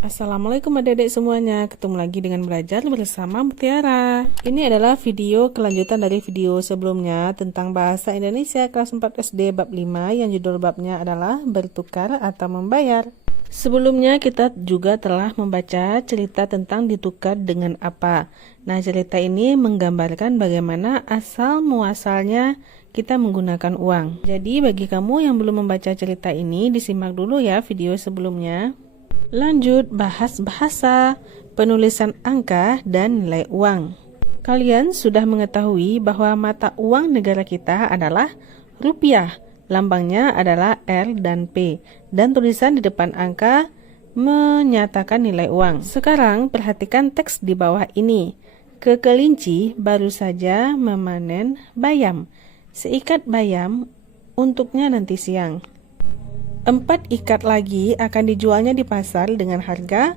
Assalamualaikum adik-adik semuanya, ketemu lagi dengan belajar bersama Mutiara. Ini adalah video kelanjutan dari video sebelumnya tentang bahasa Indonesia kelas 4 SD bab 5 yang judul babnya adalah bertukar atau membayar. Sebelumnya kita juga telah membaca cerita tentang ditukar dengan apa. Nah, cerita ini menggambarkan bagaimana asal muasalnya kita menggunakan uang. Jadi bagi kamu yang belum membaca cerita ini, disimak dulu ya video sebelumnya. Lanjut bahas bahasa, penulisan angka, dan nilai uang. Kalian sudah mengetahui bahwa mata uang negara kita adalah rupiah. Lambangnya adalah R dan P. Dan tulisan di depan angka menyatakan nilai uang. Sekarang perhatikan teks di bawah ini. Kekelinci baru saja memanen bayam. Seikat bayam untuknya nanti siang. 4 ikat lagi akan dijualnya di pasar dengan harga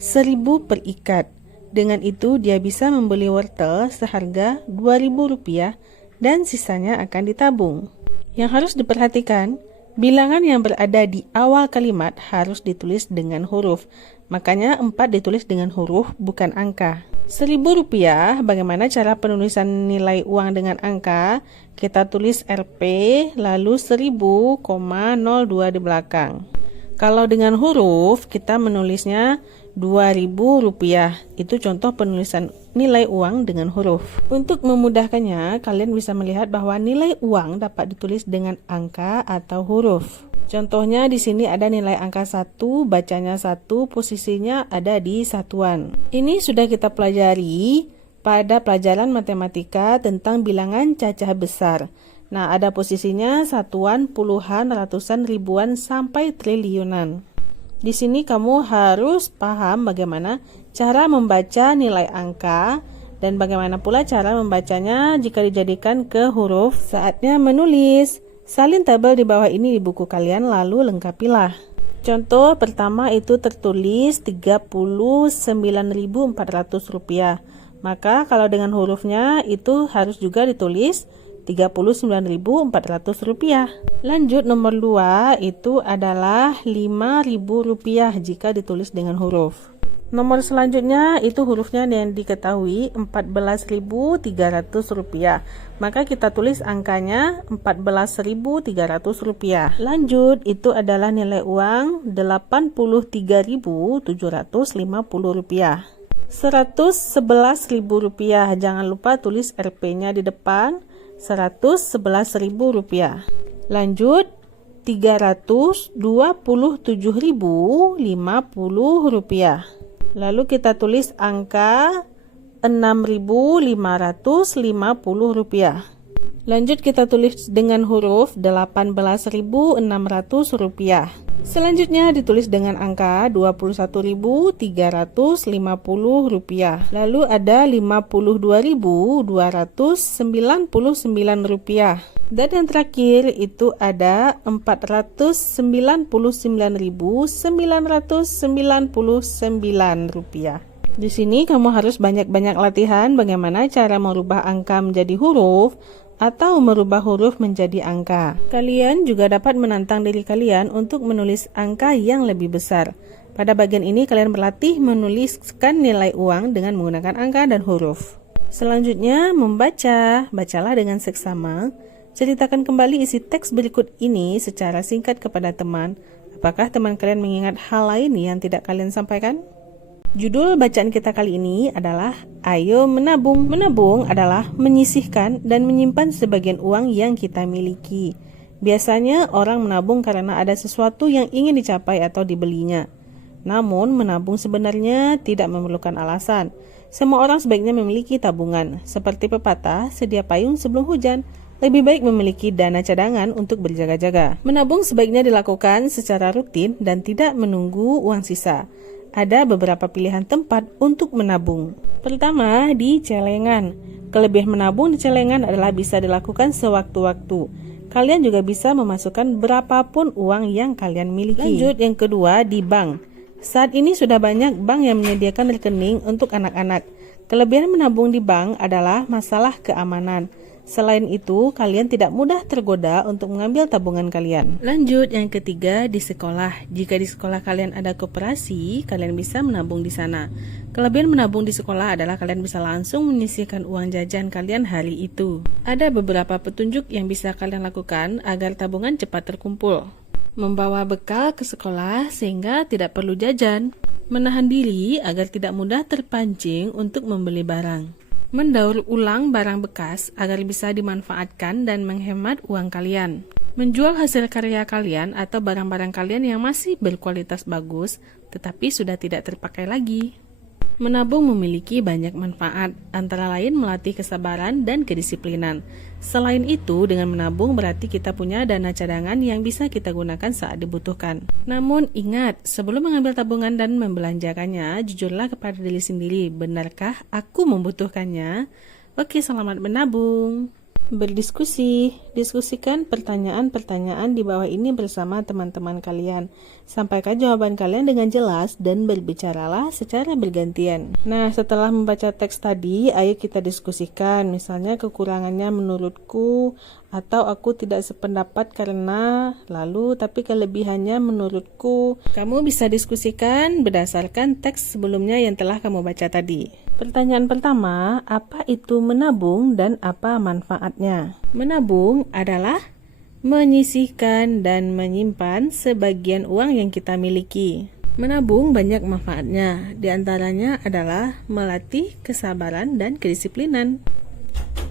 1.000 per ikat. Dengan itu dia bisa membeli wortel seharga Rp2.000 dan sisanya akan ditabung. Yang harus diperhatikan, bilangan yang berada di awal kalimat harus ditulis dengan huruf. Makanya 4 ditulis dengan huruf bukan angka. Rp1.000, bagaimana cara penulisan nilai uang dengan angka? Kita tulis Rp lalu 1000,02 di belakang. Kalau dengan huruf kita menulisnya Rp2.000. Itu contoh penulisan nilai uang dengan huruf. Untuk memudahkannya, kalian bisa melihat bahwa nilai uang dapat ditulis dengan angka atau huruf. Contohnya di sini ada nilai angka 1, bacanya 1, posisinya ada di satuan. Ini sudah kita pelajari pada pelajaran matematika tentang bilangan cacah besar. Nah, ada posisinya satuan, puluhan, ratusan, ribuan, sampai triliunan. Di sini kamu harus paham bagaimana cara membaca nilai angka dan bagaimana pula cara membacanya jika dijadikan ke huruf. Saatnya menulis. Salin tabel di bawah ini di buku kalian lalu lengkapilah. Contoh pertama itu tertulis Rp39.400. Maka kalau dengan hurufnya itu harus juga ditulis Rp39.400. Lanjut nomor 2 itu adalah Rp5.000 jika ditulis dengan huruf. Nomor selanjutnya itu hurufnya yang diketahui Rp14.300. Maka kita tulis angkanya Rp14.300. Lanjut, itu adalah nilai uang Rp83.750. Rp111.000. Jangan lupa tulis Rp-nya di depan. Rp111.000. Lanjut, Rp327.050. Lalu kita tulis angka Rp6.550. Lanjut kita tulis dengan huruf Rp18.600. Selanjutnya ditulis dengan angka Rp21.350. Lalu ada Rp52.299. Dan yang terakhir itu ada Rp499.999. Di sini kamu harus banyak-banyak latihan bagaimana cara merubah angka menjadi huruf atau merubah huruf menjadi angka. Kalian juga dapat menantang diri kalian untuk menulis angka yang lebih besar. Pada bagian ini kalian berlatih menuliskan nilai uang dengan menggunakan angka dan huruf. Selanjutnya membaca. Bacalah dengan seksama. Ceritakan kembali isi teks berikut ini secara singkat kepada teman. Apakah teman kalian mengingat hal lain yang tidak kalian sampaikan? Judul bacaan kita kali ini adalah Ayo Menabung. Menabung adalah menyisihkan dan menyimpan sebagian uang yang kita miliki. Biasanya orang menabung karena ada sesuatu yang ingin dicapai atau dibelinya. Namun menabung sebenarnya tidak memerlukan alasan. Semua orang sebaiknya memiliki tabungan. Seperti pepatah, sedia payung sebelum hujan. Lebih baik memiliki dana cadangan untuk berjaga-jaga. Menabung sebaiknya dilakukan secara rutin dan tidak menunggu uang sisa. Ada beberapa pilihan tempat untuk menabung. Pertama, di celengan. Kelebihan menabung di celengan adalah bisa dilakukan sewaktu-waktu. Kalian juga bisa memasukkan berapapun uang yang kalian miliki. Lanjut, yang kedua, di bank. Saat ini sudah banyak bank yang menyediakan rekening untuk anak-anak. Kelebihan menabung di bank adalah masalah keamanan. Selain itu, kalian tidak mudah tergoda untuk mengambil tabungan kalian. Lanjut, yang ketiga, di sekolah. Jika di sekolah kalian ada koperasi, kalian bisa menabung di sana. Kelebihan menabung di sekolah adalah kalian bisa langsung menyisihkan uang jajan kalian hari itu. Ada beberapa petunjuk yang bisa kalian lakukan agar tabungan cepat terkumpul. Membawa bekal ke sekolah sehingga tidak perlu jajan. Menahan diri agar tidak mudah terpancing untuk membeli barang. Mendaur ulang barang bekas agar bisa dimanfaatkan dan menghemat uang kalian. Menjual hasil karya kalian atau barang-barang kalian yang masih berkualitas bagus tetapi sudah tidak terpakai lagi. Menabung memiliki banyak manfaat, antara lain melatih kesabaran dan kedisiplinan. Selain itu, dengan menabung berarti kita punya dana cadangan yang bisa kita gunakan saat dibutuhkan. Namun ingat, sebelum mengambil tabungan dan membelanjakannya, jujurlah kepada diri sendiri, benarkah aku membutuhkannya? Oke, selamat menabung. Berdiskusi, diskusikan pertanyaan-pertanyaan di bawah ini bersama teman-teman kalian. Sampaikan jawaban kalian dengan jelas dan berbicaralah secara bergantian. Nah, setelah membaca teks tadi, ayo kita diskusikan. Misalnya kekurangannya menurutku, atau aku tidak sependapat karena, lalu tapi kelebihannya menurutku. Kamu bisa diskusikan berdasarkan teks sebelumnya yang telah kamu baca tadi. Pertanyaan pertama, apa itu menabung dan apa manfaatnya? Menabung adalah menyisihkan dan menyimpan sebagian uang yang kita miliki. Menabung banyak manfaatnya, di antaranya adalah melatih kesabaran dan kedisiplinan.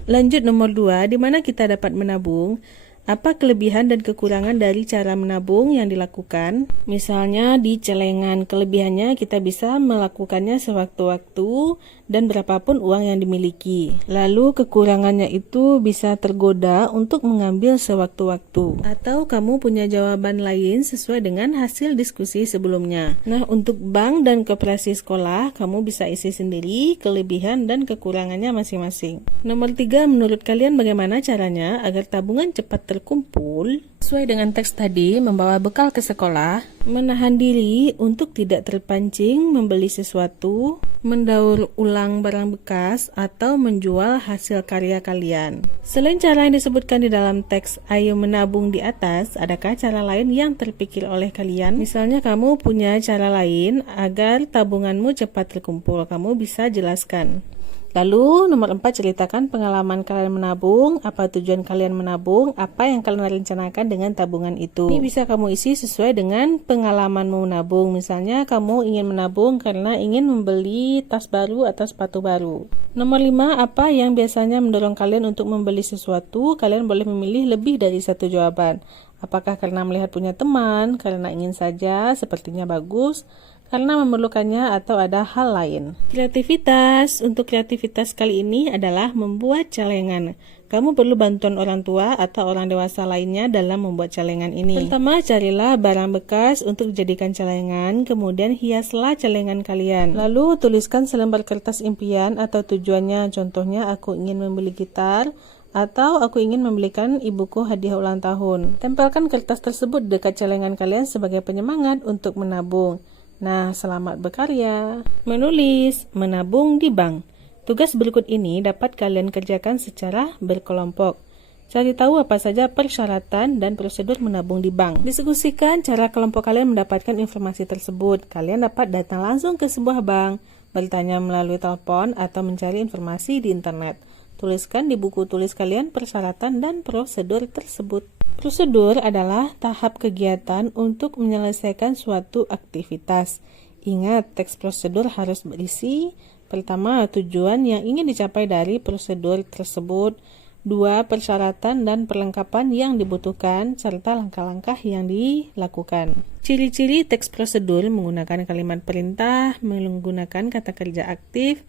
Lanjut nomor 2, di mana kita dapat menabung? Apa kelebihan dan kekurangan dari cara menabung yang dilakukan? Misalnya di celengan, kelebihannya kita bisa melakukannya sewaktu-waktu dan berapapun uang yang dimiliki. Lalu kekurangannya itu bisa tergoda untuk mengambil sewaktu-waktu. Atau kamu punya jawaban lain sesuai dengan hasil diskusi sebelumnya. Nah, untuk bank dan koperasi sekolah, kamu bisa isi sendiri kelebihan dan kekurangannya masing-masing. Nomor 3, menurut kalian bagaimana caranya agar tabungan cepat terkumpul? Sesuai dengan teks tadi, membawa bekal ke sekolah, menahan diri untuk tidak terpancing membeli sesuatu, mendaur ulang barang bekas, atau menjual hasil karya kalian. Selain cara yang disebutkan di dalam teks ayo menabung di atas, adakah cara lain yang terpikir oleh kalian? Misalnya kamu punya cara lain agar tabunganmu cepat terkumpul, kamu bisa jelaskan. Lalu nomor 4, ceritakan pengalaman kalian menabung, apa tujuan kalian menabung, apa yang kalian rencanakan dengan tabungan itu. Ini bisa kamu isi sesuai dengan pengalamanmu menabung. Misalnya kamu ingin menabung karena ingin membeli tas baru atau sepatu baru. Nomor 5, apa yang biasanya mendorong kalian untuk membeli sesuatu? Kalian boleh memilih lebih dari satu jawaban. Apakah karena melihat punya teman, karena ingin saja, sepertinya bagus, karena memerlukannya, atau ada hal lain. Kreativitas. Untuk kreativitas kali ini adalah membuat celengan. Kamu perlu bantuan orang tua atau orang dewasa lainnya dalam membuat celengan ini. Pertama, carilah barang bekas untuk dijadikan celengan, kemudian hiaslah celengan kalian. Lalu tuliskan selembar kertas impian atau tujuannya. Contohnya, aku ingin membeli gitar, atau aku ingin membelikan ibuku hadiah ulang tahun. Tempelkan kertas tersebut dekat celengan kalian sebagai penyemangat untuk menabung. Nah, selamat berkarya. Menulis, menabung di bank. Tugas berikut ini dapat kalian kerjakan secara berkelompok. Cari tahu apa saja persyaratan dan prosedur menabung di bank. Diskusikan cara kelompok kalian mendapatkan informasi tersebut. Kalian dapat datang langsung ke sebuah bank, bertanya melalui telepon, atau mencari informasi di internet. Tuliskan di buku tulis kalian persyaratan dan prosedur tersebut. Prosedur adalah tahap kegiatan untuk menyelesaikan suatu aktivitas. Ingat, teks prosedur harus berisi: pertama, tujuan yang ingin dicapai dari prosedur tersebut; 2, persyaratan dan perlengkapan yang dibutuhkan, serta langkah-langkah yang dilakukan. Ciri-ciri teks prosedur menggunakan kalimat perintah, menggunakan kata kerja aktif,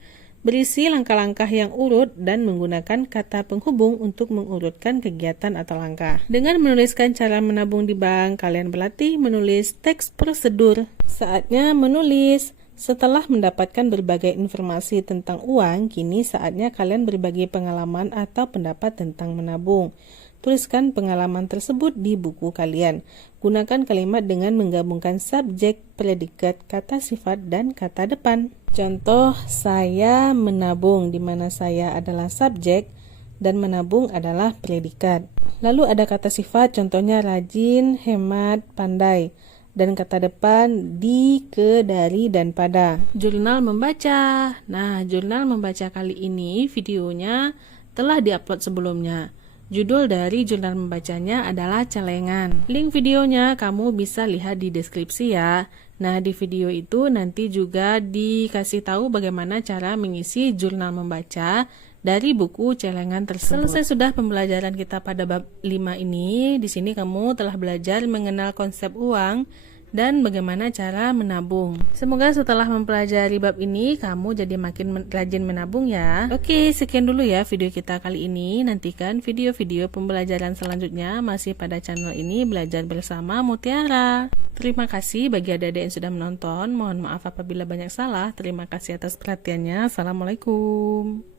berisi langkah-langkah yang urut, dan menggunakan kata penghubung untuk mengurutkan kegiatan atau langkah. Dengan menuliskan cara menabung di bank, kalian berlatih menulis teks prosedur. Saatnya menulis. Setelah mendapatkan berbagai informasi tentang uang, kini saatnya kalian berbagi pengalaman atau pendapat tentang menabung. Tuliskan pengalaman tersebut di buku kalian. Gunakan kalimat dengan menggabungkan subjek, predikat, kata sifat, dan kata depan. Contoh, saya menabung, di mana saya adalah subjek dan menabung adalah predikat. Lalu ada kata sifat, contohnya rajin, hemat, pandai. Dan kata depan di, ke, dari, dan pada. Jurnal membaca. Nah, jurnal membaca kali ini videonya telah diupload sebelumnya. Judul dari jurnal membacanya adalah celengan. Link videonya kamu bisa lihat di deskripsi ya. Nah, di video itu nanti juga dikasih tahu bagaimana cara mengisi jurnal membaca dari buku celengan tersebut. Selesai sudah pembelajaran kita pada bab 5 ini. Di sini kamu telah belajar mengenal konsep uang dan bagaimana cara menabung. Semoga setelah mempelajari bab ini kamu jadi makin rajin menabung ya. Oke, sekian dulu ya video kita kali ini. Nantikan video-video pembelajaran selanjutnya masih pada channel ini, Belajar Bersama Mutiara. Terima kasih bagi adik-adik yang sudah menonton. Mohon maaf apabila banyak salah. Terima kasih atas perhatiannya. Assalamualaikum.